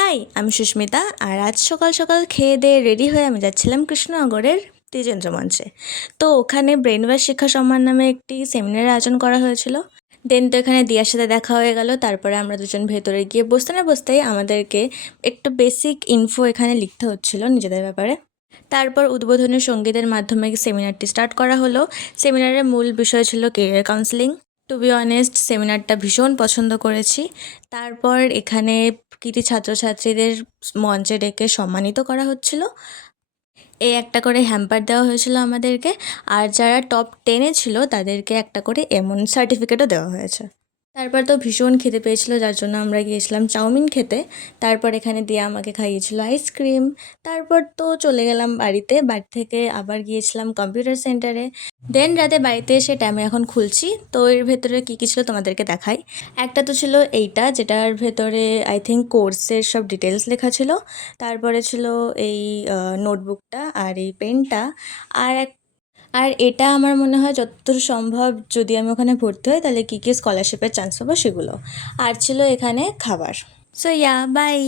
High, আমি সুস্মিতা। আর আজ সকাল সকাল খেয়ে দিয়ে রেডি হয়ে আমি যাচ্ছিলাম কৃষ্ণনগরের দ্বিজেন্দ্র মঞ্চে। তো ওখানে ব্রেন ওয়াশ শিক্ষা সম্মান নামে একটি সেমিনারের আয়োজন করা হয়েছিল। দেন তো এখানে দিয়ার সাথে দেখা হয়ে গেল। তারপরে আমরা দুজন ভেতরে গিয়ে বসতে না বসতেই আমাদেরকে একটু বেসিক ইনফো এখানে লিখতে হচ্ছিল নিজেদের ব্যাপারে। তারপর উদ্বোধনী সঙ্গীতের মাধ্যমে সেমিনারটি স্টার্ট করা হলো। সেমিনারের মূল বিষয় ছিল career counselling. To be honest, সেমিনারটা ভীষণ পছন্দ করেছি। তারপর এখানে কৃতি ছাত্রছাত্রীদের মঞ্চে ডেকে সম্মানিত করা হচ্ছিল। একটা করে হ্যাম্পার দেওয়া হয়েছিল আমাদেরকে। আর যারা টপ 10-এ ছিল তাদেরকে একটা করে এমন সার্টিফিকেটও দেওয়া হয়েছে। তারপর তো ভীষণ খিদে পেয়েছিল, যার জন্য আমরা গিয়েছিলাম চাউমিন খেতে। তারপর এখানে দিয়া আমাকে খাইয়েছিল আইসক্রিম। তারপর তো চলে গেলাম বাড়িতে। বাড়ি থেকে আবার গিয়েছিলাম কম্পিউটার সেন্টারে। দেন রাতে বাড়িতে এসে আমি এখন খুলছি। তো এর ভেতরে কী কী ছিল তোমাদেরকে দেখাই। একটা তো ছিল এইটা, যেটার ভেতরে আই থিঙ্ক কোর্সের সব ডিটেলস লেখা ছিল। তারপরে ছিল এই নোটবুকটা আর এই পেনটা। আর আর এটা আমার মনে হয় যতদূর সম্ভব যদি আমি ওখানে ভর্তি হই তাহলে কী কী স্কলারশিপের চান্স পাবো সেগুলো। আর ছিল এখানে খাবার। So by.